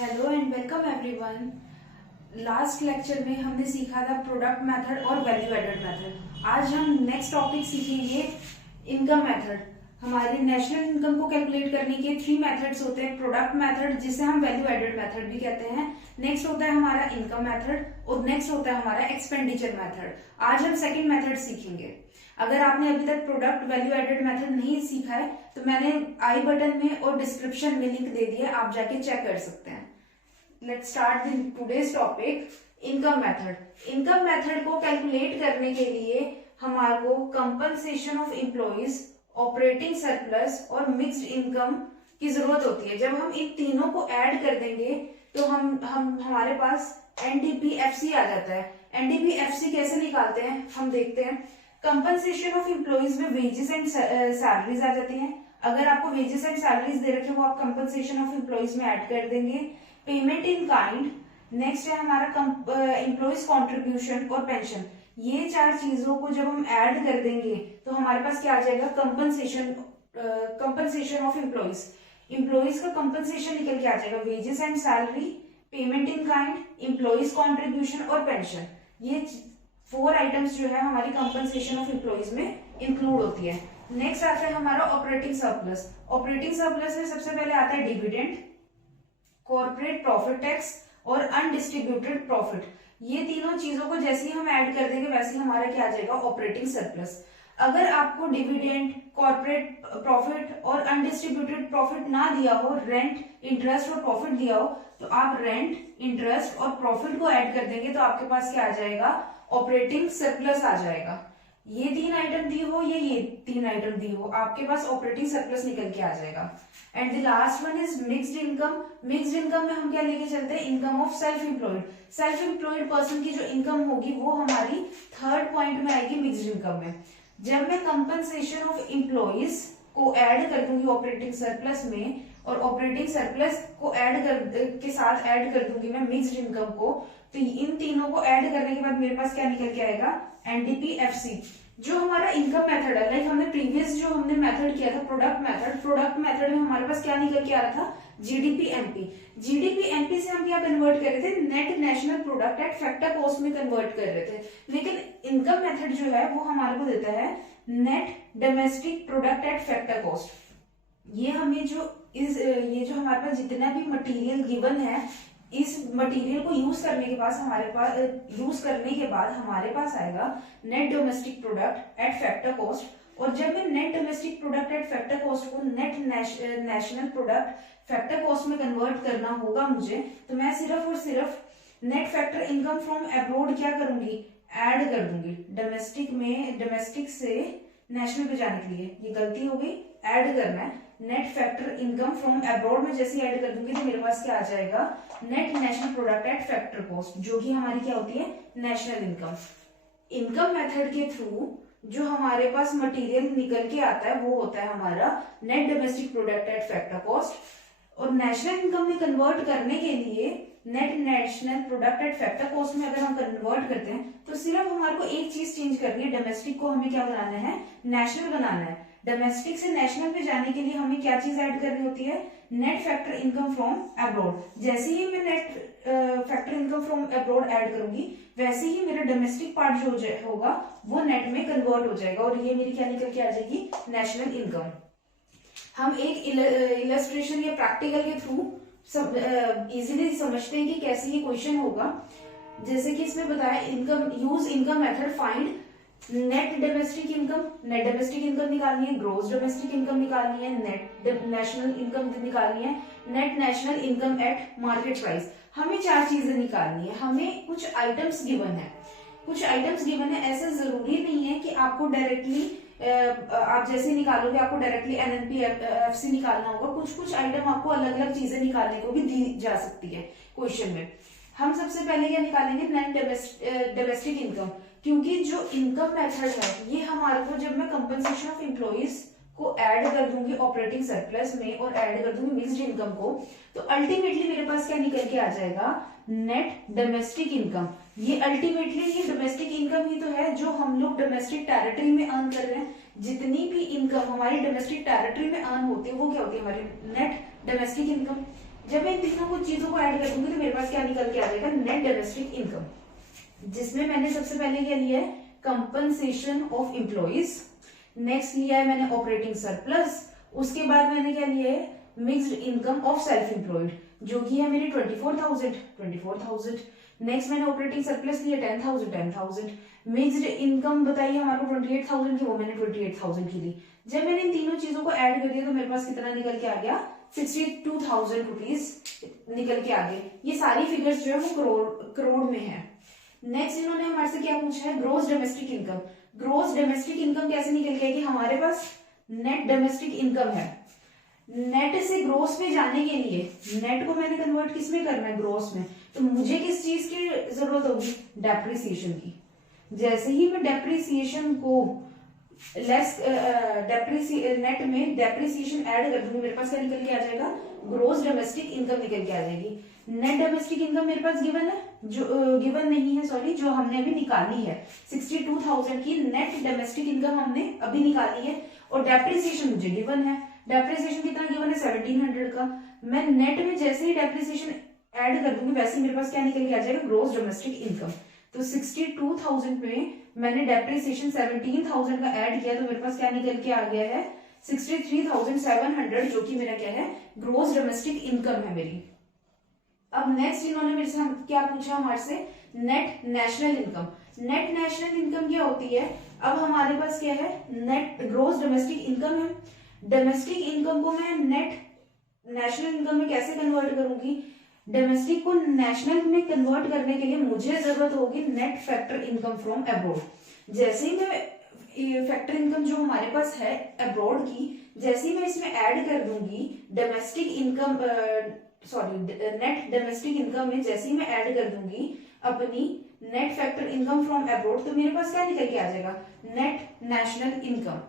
Hello and welcome everyone. Last lecture में हमने सीखा था प्रोडक्ट मेथड और वैल्यू एडेड मेथड। आज हम नेक्स्ट टॉपिक सीखेंगे इनकम मेथड। हमारी नेशनल इनकम को कैलकुलेट करने के 3 मेथड्स होते हैं। प्रोडक्ट मेथड जिसे हम वैल्यू एडेड मेथड भी कहते हैं, नेक्स्ट होता है हमारा इनकम मेथड और नेक्स्ट होता है हमारा एक्सपेंडिचर मेथड। आज हम सेकेंड मेथड सीखेंगे। अगर आपने अभी तक प्रोडक्ट वैल्यू एडेड मेथड नहीं सीखा है तो मैंने आई बटन में और डिस्क्रिप्शन में लिंक दे दिया, आप जाके चेक कर सकते हैं। Let's start the today's topic, income method. Income method को कैलकुलेट करने के लिए हमारे को compensation of employees, operating surplus और मिक्स्ड इनकम की जरूरत होती है। जब हम इन तीनों को ऐड कर देंगे तो हम हमारे पास एनडीपीएफसी आ जाता है। एनडीपीएफसी कैसे निकालते हैं हम देखते हैं। कंपनसेशन ऑफ एम्प्लॉइज में वेजेस एंड सैलरीज आ जाती हैं। अगर आपको वेजेस एंड सैलरीज दे रखे वो आप कंपनसेशन ऑफ एम्प्लॉइज में ऐड कर देंगे। पेमेंट इन काइंड, नेक्स्ट है हमारा एम्प्लॉइज कॉन्ट्रीब्यूशन और पेंशन। ये 4 चीजों को जब हम ऐड कर देंगे तो हमारे पास क्या आ जाएगा, कंपनसेशन ऑफ एम्प्लॉइज। एम्प्लॉइज का कंपनसेशन निकल के आ जाएगा wages and salary, payment in kind, employees contribution और पेंशन। ये 4 आइटम्स जो है हमारी कंपनसेशन ऑफ एम्प्लॉइज में इंक्लूड होती है। नेक्स्ट आता है हमारा ऑपरेटिंग सरप्लस। ऑपरेटिंग सरप्लस में सबसे पहले आता है डिविडेंड, कॉर्पोरेट प्रॉफिट टैक्स और अनडिस्ट्रीब्यूटेड प्रॉफिट। ये तीनों चीजों को जैसे ही हम ऐड कर देंगे वैसे ही हमारा क्या आ जाएगा, ऑपरेटिंग सरप्लस। अगर आपको डिविडेंड, कॉर्पोरेट प्रॉफिट और अनडिस्ट्रीब्यूटेड प्रॉफिट ना दिया हो, रेंट, इंटरेस्ट और प्रॉफिट दिया हो, तो आप रेंट, इंटरेस्ट और प्रॉफिट को ऐड कर देंगे तो आपके पास क्या आ जाएगा, ऑपरेटिंग सरप्लस आ जाएगा। ये 3 आइटम दी हो या ये 3 आइटम दी हो, आपके पास ऑपरेटिंग सरप्लस निकल के आ जाएगा। And the last one is mixed income. Mixed income में हम क्या लेके चलते हैं, income of self employed. Self employed person की जो इनकम होगी वो हमारी 3rd पॉइंट में आएगी मिक्स्ड इनकम में। जब मैं कंपनसेशन ऑफ एम्प्लॉइज को ऐड कर दूंगी ऑपरेटिंग सरप्लस में और ऑपरेटिंग सरप्लस को के साथ ऐड कर दूंगी मैं मिक्स्ड इनकम को, तो इन तीनों को ऐड करने के बाद मेरे पास क्या निकल के आएगा, एनडीपीएफसी। जो हमारा इनकम मेथड है, लाइक हमने प्रीवियस जो हमने मेथड किया था प्रोडक्ट मेथड में हमारे पास क्या निकल के आ रहा था, जीडीपीएमपी। जीडीपीएमपी से हम क्या कन्वर्ट कर रहे थे, net national product at factor cost में कन्वर्ट कर रहे थे। लेकिन इनकम मेथड जो है वो हमारे को देता है net domestic product at factor cost. ये हमें ये जो हमारे पास जितना भी मटेरियल गिवन है, इस मटेरियल को यूज करने के बाद हमारे पास आएगा net domestic product at factor cost. और जब मैं net domestic product at factor cost को net national product factor cost में कन्वर्ट करना होगा मुझे, तो मैं सिर्फ और सिर्फ net factor income from abroad क्या करूंगी, ऐड कर दूंगी। डोमेस्टिक से नेशनल पे जाने के लिए ये गलती हो गई, ऐड करना है। Net factor income from abroad में जैसे ऐड कर दूंगी तो मेरे पास क्या आ जाएगा, net national product at factor cost, जो कि हमारी क्या होती है, नेशनल इनकम। इनकम मेथड के थ्रू जो हमारे पास मटेरियल निकल के आता है वो होता है हमारा net domestic product at factor cost. और नेशनल इनकम में कन्वर्ट करने के लिए net national product at factor cost में अगर हम कन्वर्ट करते हैं तो सिर्फ हमारे को एक चीज चेंज करनी है, डोमेस्टिक को हमें क्या बनाना है, नेशनल बनाना है। डोमेस्टिक से नेशनल पे जाने के लिए हमें क्या चीज ऐड करनी होती है, net factor income from abroad. जैसे ही मैं net factor income from abroad add करूंगी वैसे ही मेरा डोमेस्टिक पार्ट जो होगा वो नेट में कन्वर्ट हो जाएगा और ये मेरी क्या निकल के आ जाएगी, नेशनल इनकम। हम एक इलस्ट्रेशन या प्रैक्टिकल के थ्रू इजीली समझते हैं कि कैसे ये क्वेश्चन होगा। जैसे कि इसमें बताया income method, find net domestic income निकालनी है, ग्रोस डोमेस्टिक इनकम निकालनी है, नेट नेशनल इनकम निकालनी है, net national income eight market price. हमें 4 चीजें निकालनी है। हमें कुछ आइटम्स गिवन है, ऐसा जरूरी नहीं है कि आपको डायरेक्टली आप जैसे निकालोगे आपको डायरेक्टली एनएनपीएफसी निकालना होगा। कुछ आइटम आपको अलग अलग चीजें निकालने को भी दी जा सकती है क्वेश्चन में। हम सबसे पहले क्या निकालेंगे, नेट डोमेस्टिक इनकम, क्योंकि जो इनकम मेथड है ये हमारे को जब मैं कंपनसेशन ऑफ एम्प्लॉइज को ऐड कर दूंगी ऑपरेटिंग सरप्लस में और ऐड कर दूंगी मिक्स्ड इनकम को, तो अल्टीमेटली मेरे पास क्या निकल के आ जाएगा, नेट डोमेस्टिक इनकम। ये अल्टीमेटली ये डोमेस्टिक इनकम ही तो है जो हम लोग डोमेस्टिक टेरिटरी में अर्न कर रहे हैं। जितनी भी इनकम हमारी डोमेस्टिक टेरिटरी में अर्न होती है वो क्या होती है, हमारी नेट डोमेस्टिक इनकम। जब मैं इन तीनों को चीजों को ऐड कर दूंगी तो मेरे पास क्या निकल के आ जाएगा, नेट डोमेस्टिक इनकम, जिसमें मैंने सबसे पहले क्या लिया है, कंपनसेशन ऑफ एम्प्लॉइज, नेक्स्ट लिया है मैंने ऑपरेटिंग सरप्लस, उसके बाद मैंने क्या लिया है, mixed income of self employed, जो कि है मेरी 24,000। नेक्स्ट मैंने ऑपरेटिंग सरप्लस लिया 10,000। मिक्स्ड इनकम बताइए हमारे को 28,000 की, वो मैंने 28,000 की ली। जब मैंने इन तीनों चीजों को ऐड कर दिया तो मेरे पास कितना निकल के आ गया, 62,000 रुपीज निकल के आ गए। ये सारी फिगर्स जो है वो करोड़ में है। नेक्स्ट इन्होंने हमारे से क्या पूछा है, gross domestic income. Gross domestic income कैसे निकल के आएगी, हमारे पास नेट डोमेस्टिक इनकम है, नेट से ग्रोस में जाने के लिए नेट को मैंने कन्वर्ट किस में करना है, ग्रोस में, तो मुझे किस चीज की जरूरत होगी, डेप्रिसिएशन की। जैसे ही मैं डेप्रिसिएशन को लेस नेट में डेप्रिसिएशन ऐड कर दूंगी, मेरे पास क्या निकल के आ जाएगा, ग्रोस डोमेस्टिक इनकम निकल के आ जाएगी। नेट डोमेस्टिक इनकम मेरे पास गिवन है, जो गिवन नहीं है सॉरी, जो हमने अभी निकाली है 62,000 की नेट डोमेस्टिक इनकम हमने अभी निकाली है, और डेप्रिसिएशन मुझे गिवन है। डेप्रिसिएशन कितना गिवन है, 1700 का। मैं नेट में जैसे ही डेप्रिसिएशन ऐड कर दूंगी वैसे ही मेरे पास क्या निकल के आ जाएगा, ग्रोस डोमेस्टिक इनकम। तो 62,000 में मैंने डेप्रिसिएशन 17,000 का ऐड किया तो मेरे पास क्या निकल के आ गया है, 63,700, जो कि मेरा क्या है, ग्रोस डोमेस्टिक इनकम है मेरी। अब नेक्स्ट इन्होंने मेरे से क्या पूछा हमारे से, net national income. Net national income क्या होती है, अब हमारे पास क्या है, नेट ग्रोस डोमेस्टिक इनकम है, डोमेस्टिक इनकम को मैं नेट नेशनल इनकम में कैसे कन्वर्ट करूंगी, डोमेस्टिक को नेशनल में कन्वर्ट करने के लिए मुझे जरूरत होगी net factor income from abroad. जैसे ही मैं फैक्टर इनकम जो हमारे पास है अब्रॉड की, जैसे ही मैं इसमें ऐड कर दूंगी domestic income, sorry net domestic income में जैसे ही मैं ऐड कर दूंगी अपनी net factor income from abroad, तो मेरे पास क्या निकल के आ जाएगा, नेट नेशनल इनकम।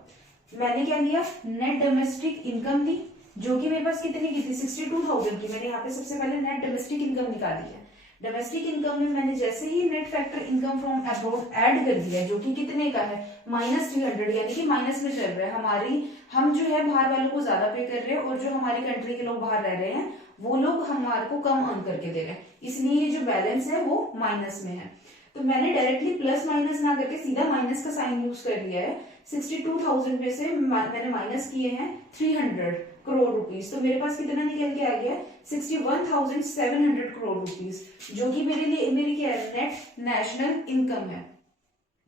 मैंने क्या लिया, नेट डोमेस्टिक इनकम ली, जो कि मेरे पास कितनी की थी, 62,000 की। मैंने यहाँ पे सबसे पहले नेट डोमेस्टिक इनकम निकाली है। डोमेस्टिक इनकम में मैंने जैसे ही net factor income from abroad add कर दिया, जो कि कितने का है, -300, यानी कि माइनस में चल रहा है हमारी, हम जो है बाहर वालों को ज्यादा पे कर रहे हैं और जो हमारी कंट्री के लोग बाहर रह रहे हैं वो लोग हमारे को कम अर्न करके दे रहे हैं, इसलिए ये जो बैलेंस है वो माइनस में है। तो मैंने डायरेक्टली प्लस माइनस ना करके सीधा माइनस का साइन यूज कर दिया है। 62,000 में से मैंने माइनस किए हैं 300 करोड़ रुपीस, तो मेरे पास कितना निकल के आ गया, 61,700 करोड़ रुपीस, जो कि मेरे लिए मेरी क्या है, नेट नेशनल इनकम है।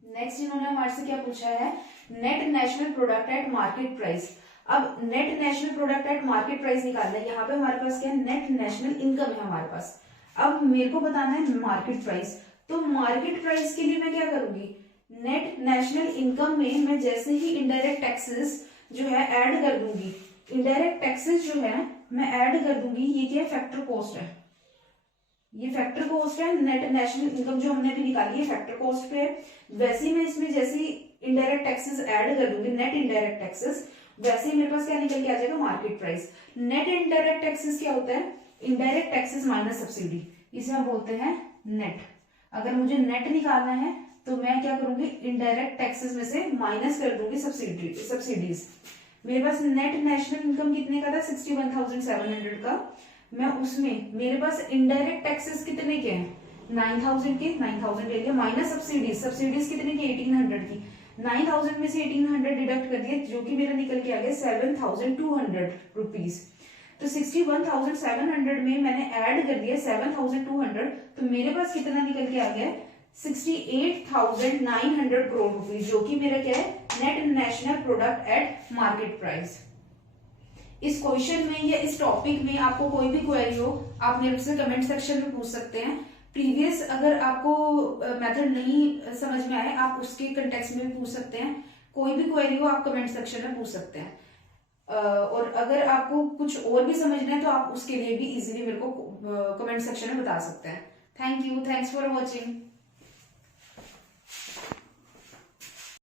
नेक्स्ट इन्होंने हमारे से क्या पूछा है, net national product at market price. अब net national product at market price निकालना है, यहाँ पे हमारे पास क्या है, नेट नेशनल इनकम है हमारे पास। अब मेरे को बताना है मार्केट प्राइस, तो मार्केट प्राइस के लिए मैं क्या करूंगी, नेट नेशनल इनकम में मैं जैसे ही इनडायरेक्ट टैक्सेस जो है ऐड कर दूंगी, इनडायरेक्ट टैक्सेस जो है मैं ऐड कर दूंगी, ये क्या है, फैक्टर कॉस्ट है, ये फैक्टर कॉस्ट है। नेट नेशनल इनकम जो हमने अभी निकाली है फैक्टर कॉस्ट पे, वैसे ही मैं इसमें जैसे ही इनडायरेक्ट टैक्सेस ऐड कर दूंगी, नेट इनडायरेक्ट टैक्सेस, वैसे ही मेरे पास क्या निकल के आ जाएगा, market price. Net indirect taxes क्या होता है, इनडायरेक्ट टैक्सेस माइनस सब्सिडी, इसे हम बोलते हैं नेट। अगर मुझे नेट निकालना है तो मैं क्या करूंगी, इनडायरेक्ट टैक्सेस में से माइनस कर दूंगी सब्सिडीज। मेरे पास नेट नेशनल इनकम कितने का था, 61,700 का, मैं उसमें मेरे पास इनडायरेक्ट टैक्सेस कितने के हैं, 9,000 के, 9,000 ले लिया, माइनस सब्सिडीज कितने की, 1,800 की। 9,000 में से 1,800 डिडक्ट कर दिया, जो कि मेरा निकल के आ गया 7,200 रुपीज। तो 61,700 में मैंने ऐड कर दिया 7,200, तो मेरे पास कितना निकल के आ गया, 68,900 करोड़ रुपीज, जो कि मेरा क्या है, net national product at market price. इस क्वेश्चन में या इस टॉपिक में आपको कोई भी क्वेरी हो, आप मेरे से कमेंट सेक्शन में पूछ सकते हैं। प्रीवियस अगर आपको मेथड नहीं समझ में आए, आप उसके कंटेक्स्ट में भी पूछ सकते हैं। कोई भी क्वेरी हो आप कमेंट सेक्शन में पूछ सकते हैं। और अगर आपको कुछ और भी समझना है तो आप उसके लिए भी इजीली मेरे को कमेंट सेक्शन में बता सकते हैं। Thank you, thanks for watching.